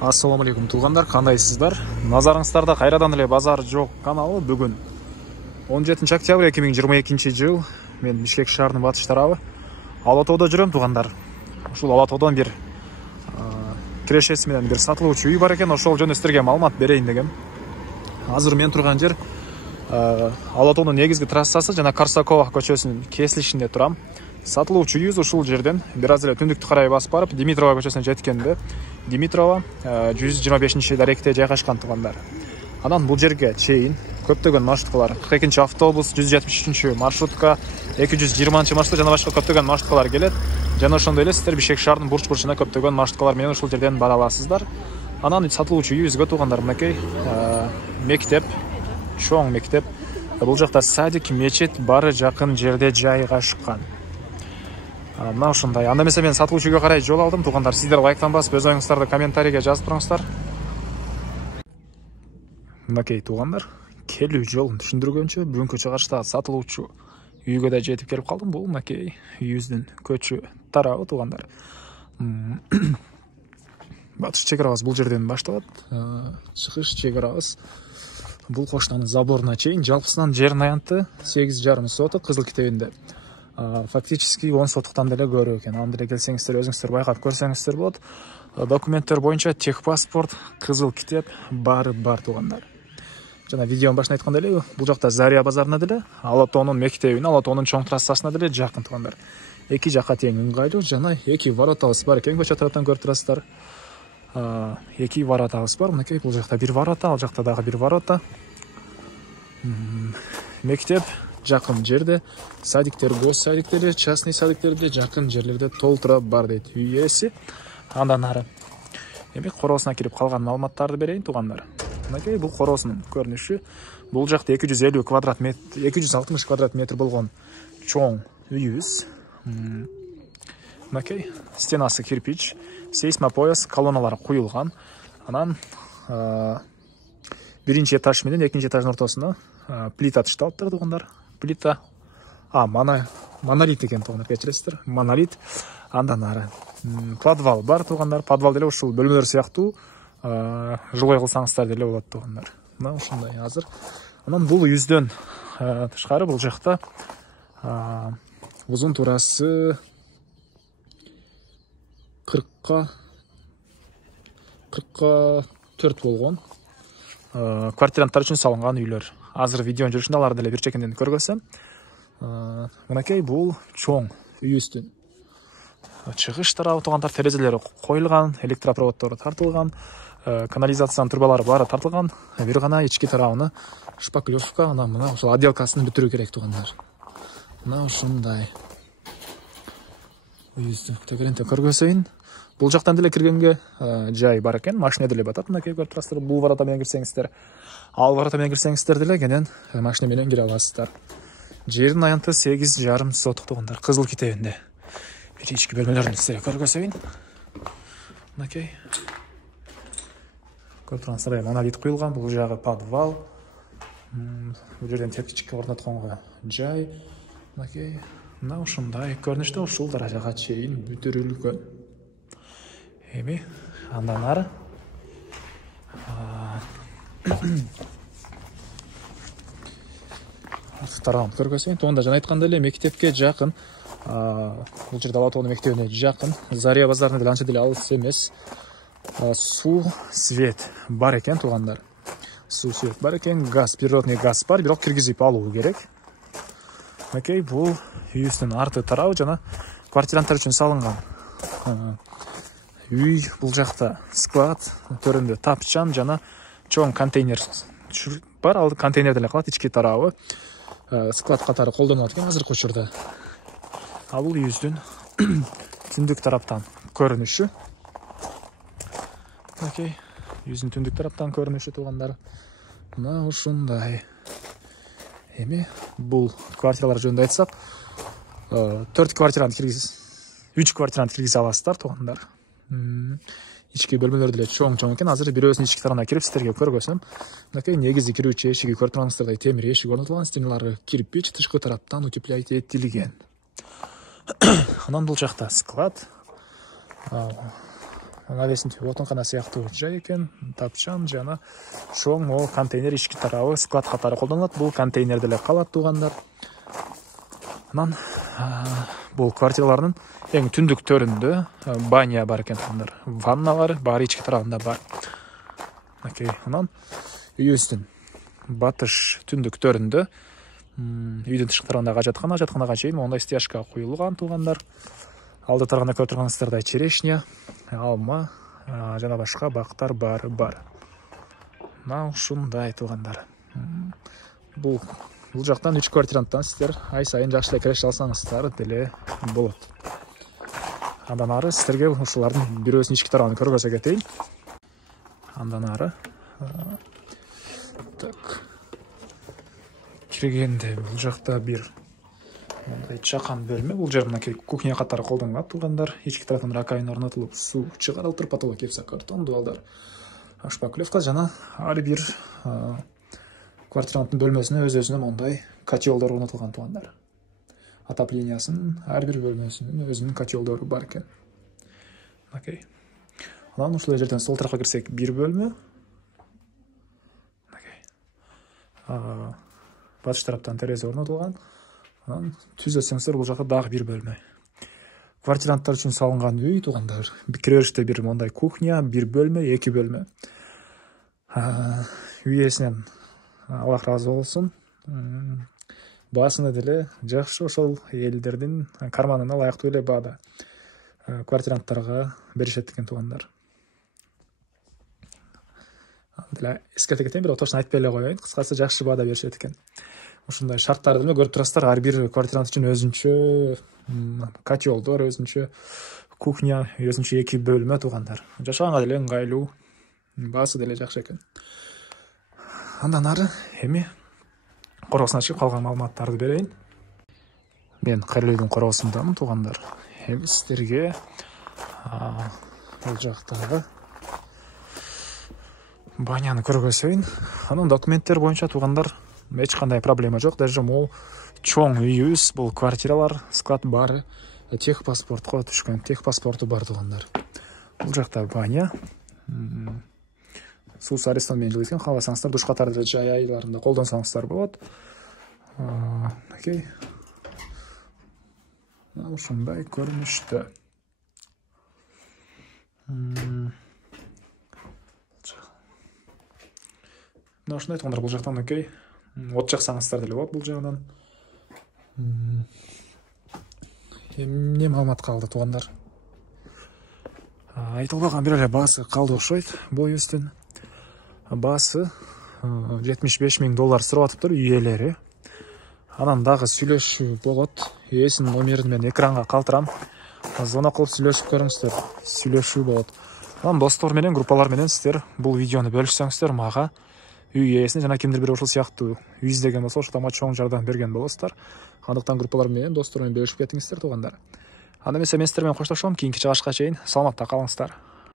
Ассаламу алейкум туугандар, кандайсыздар? Назарыңыздарда кайрадан эле базар жок каналы. Бүгүн 17 октябрь 2022 жыл. Мен Бишкек шаарынын батыш тарабы Ала тоодо жүрөм туугандар. Ушул Ала тоодон бир кирешеси менен бир сатылуучу үй бар экен. Ошол жөнүндө сиздерге маалымат берейин дегем. Азыр мен турган жер Ала тоонун негизги трассасы жана Карсакова көчөсүнүн кесилишинде турам. Сатылуучу үйүбүз ушул жерден бир аз эле түндүктү карай басып барып Димитрова көчөсүнө жеткенде Димитрова 125-даректе жайгашкан туугандар. Анан бул жерге чейин көптөгөн маршруткалар, 42-чи автобус, 173-чү маршрутка, 220-чы маршрут жана башка көптөгөн маршруткалар келет. Жана ошондой эле сиздер Бишкек шаарынын бурч-бурчуна көптөгөн маршруткалар менен ушул жерден бара аласыздар. Анан сатылуучу үйүбүзгө туугандар мынакей мектеп, чоң мектеп. Бул жакта садик, мечит бары жакын жерде жайгашкан. Мына ушундай. Анда эмесе мен сатылуучу үйгө карай жол алдым туугандар. Сиздер лайктан басып, өз оюңуздарды комментарийге жазып туруңуздар. Мынакей туугандар, келүү жолун түшүндүргөнчө бүгүнкү чыгарыштагы сатылуучу үйгө да жетип келип калдым. Бул мынакей үйүбүздүн көчү тарабы туугандар. Батыш чек арабыз бул жерден башталат. Чыгыш чек арабыз бул коштанын заборуна чейин. Жалпысынан жердин аянты 8,5 соток Кызыл китебинде. Фактически 10 соттуктан деле көрүү экен. Аны деле келсеңиздер, өзүңүздөр байкап көрсөңүздөр болот. Документтер боюнча техпаспорт, кызыл китеп баары бар туугандар. Жана видеонун башында айткандай эле, бул жакта Зария базарына деле, Ала тоонун мектебине, Ала тоонун чоң трассасына деле жакын туугандар. Эки жакка тең ыңгайлуу жана эки воротабыз бар экен, көчө тараптан көрүп турасыздар. Эки воротабыз бар. Мынакей бул жакта бир ворота, ал жакта дагы бир ворота. Мектеп жакын жерде, садиктер, гос садиктери, частный садиктерде жакын жерлерде толтура бар дейт үй ээси. Андан ары эми короосуна кирип калган маалыматтарды берейин туугандар. Мынакей бул короосунун көрүнүшү. Бул жакта 250 квадрат метр, 260 квадрат метр болгон чоң үйүбүз. Мынакей стенасы кирпич, сейсмопояс, колонналары куюлган. Анан биринчи этаж менен экинчи этаждын ортосуна плита ташталыптыр туугандар. Плита монолит экен туугандар, кечиресиздер. Монолит. Андан ары подвал бар туугандар. Подвал деле ушул бөлмөлөр сыяктуу жилой кылсаңыздар деле болот туугандар. Мына ушундай азыр. Анан бул үйүздөн тышкары бул жакта узун турасы 44 болгон квартиранттар үчүн салынган үйлөр. Азыр видеонун жүрүшүндө алар деле бир чекенден көргөзсөм. Мынакей бул чоң үйүбүздүн чыгыш тарабы туугандар. Терезелери коюлган, электропроводдору тартылган, канализациянын турбалары баары тартылган. Бир гана ички тарабыны шпаклевка, анан мына ошол отделкасын бүтүрүү керек туугандар. Мына ушундай үйүздү тегеренте көргөзөйүн. Бул жактан деле киргенге жай бар экен, машина деле батат. Мынакей көрүп турасыздар. Бул ворота менен кирсеңиздер, ал ворота менен кирсеңиздер деле кенен машина менен кире аласыздар. Жердин аянты 8,5 соток туугандар, Кызыл китебинде. Бир ички бөлмөлөрүн сиздерге көргөзөйүн. Мынакей көрүп турасыздар, монолит куюлган. Бул жагы подвал. Бул жерден тепкичке орнотконго жай. Мынакей мына ушундай көрүнүштө ушул даражага чейин бүтүрүлгөн. Эми андан ары тарабын көргөзөйүн. Тоонда жана айткандай эле мектепке жакын. Бул жерде Ала тоонун мектебине жакын. Зария базарына деле анча деле алыс эмес. Суу, свет бар экен туугандар. Суу, свет бар экен, газ, природный газ бар, бирок киргизип алуу керек. Мынакей бул үйүбүздүн арты тарабы жана квартиранттар үчүн салынган үй. Бул жакта склад, төрүндө тапчан жана чоң контейнер бар. Ал контейнер деле калат, ички тарабы склад катары колдонулат экен азыркы учурда. Ал бул үйүбүздүн түндүк тараптан көрүнүшү. Мынакей үйүбүздүн түндүк тараптан көрүнүшү туугандар. Мына ушундай. Эми бул квартиралар жөнүндө айтсак, 3 квартирант киргизе аласыздар туугандар. Ички бөлмөлөр деле чоң экен. Азыр бирөөсүнүн ички тарабына кирип сиздерге көргөзөм. Мынакей негизи кирүүчү эшиги көрүп турсаңыздар, темир эшик орнотулган, стеналары кирпич, тышкы тараптан утеплять этилген. Анан бул жакта склад. навесин отынкана сыяктуу жай экен, тапчан жана чоң могу контейнер ички тарабы склад катары колдонулат. Бул контейнерде эле калат туугандар. Анан бул квартиралардын эң түндүктөрүндө баня бар экен туугандар. Ванна бар, баары ички тарабында бар. Окей, анан үйүбүздүн батыш түндүктөрүндө үйдүн тышкы тарабындагы ажатканага чейин мондай стяжка куюлган туугандар. Алда тарабында көрүп турганыңыздардай черешня, алма жана башка бактар бар. Мына ушундай туугандар. Бул жактан 3 квартирантан сиздер ай сайын жакшы эле киреше алсаңыздар деле болот. Андан ары сиздерге ушулардын бирөөсүнүн ички тарабын көргөзө кетейин. Андан ары так киргенде бул жакта бир мындай чакан бөлмө. Бул жер мынакей кухня катары колдонулат туугандар. Ички тараптан ракайна орнотулуп, суу чыгарылып туруп, потолок кепса картон дуалдар, шпаклевка жана ар бир квартиранттын бөлмөсүнө өзүнө мондай котелдор орнотулган туугандар. Отоплениясынын ар бир бөлмөсүнүн өзүнүн котелдору бар экен. Окей. Анан ушул жерден сол тарапка кирсек бир бөлмө. Окей. Батыш тараптан терезе орнотулган. Анан түзөсөңүздөр бул жака дагы бир бөлмө. Квартиранттар үчүн салынган үй туугандар. Киребериште бир мондай кухня, бир бөлмө, 2 бөлмө. Үй ээсинен Аллах разы болсун. Баасына деле жакшы ошол элдердин карманына ылайыктуу эле баада квартиранттарга беришет экен туугандар. Деле эскерте кетейин, бирок точно айтпай эле коеюн. Кыскасы жакшы баада беришет экен. Ушундай шарттарды деле көрүп турасыздар. Ар бир квартирант үчүн өзүнчө котелдор, өзүнчө кухня, өзүнчө 2 бөлмө туугандар. Жашаганга деле ыңгайлуу, баасы деле жакшы экен. Андан ары эми короосуна чыгып калган маалыматтарды берейин. Мен Карелийдин короосундамын туугандар. Эми сиздерге бул жактагы баняны көргөзөйүн. Анын документтер боюнча туугандар эч кандай проблема жок. Даже могу чоң үйүбүз, бул квартиралар, склад баары техпаспортко түшкөн. Техпаспорту бар туугандар. Бул жакта баня. Суус Аристон менен жылыйт экен. Кааласаңыздар душ катары жай айларында колдонсоңуздар болот. Окей. Ушундай көрүнүштө. Мына ушундай туугандар, бул жактан окей. От жаксаңыздар деле болот бул жагынан. Эмне маалымат калды туугандар? Айтылбаган бир эле баасы калды окшойт. Бул үйүбүздүн баасы $75,000 сурап атыптыр үй ээлери. Анан дагы сүйлөшүү болот. Ээсинин номерин мен экранга калтырам. Звонок кылып сүйлөшүп көрүңүздөр. Сүйлөшүү болот. Анан достор менен, группалар менен сиздер бул видеону бөлүшсөңүздөр, мага үй ээсине жана кимдир бир ушул сыяктуу үй издеген болсо, ошо тама чоң жардам берген болосуздар. Андыктан группалар менен, достор менен бөлүшүп кетиңиздер туугандар. Анда эмесе мен сиздер менен коштошом. Кийинки чыгышка чейин саламатта калыңыздар.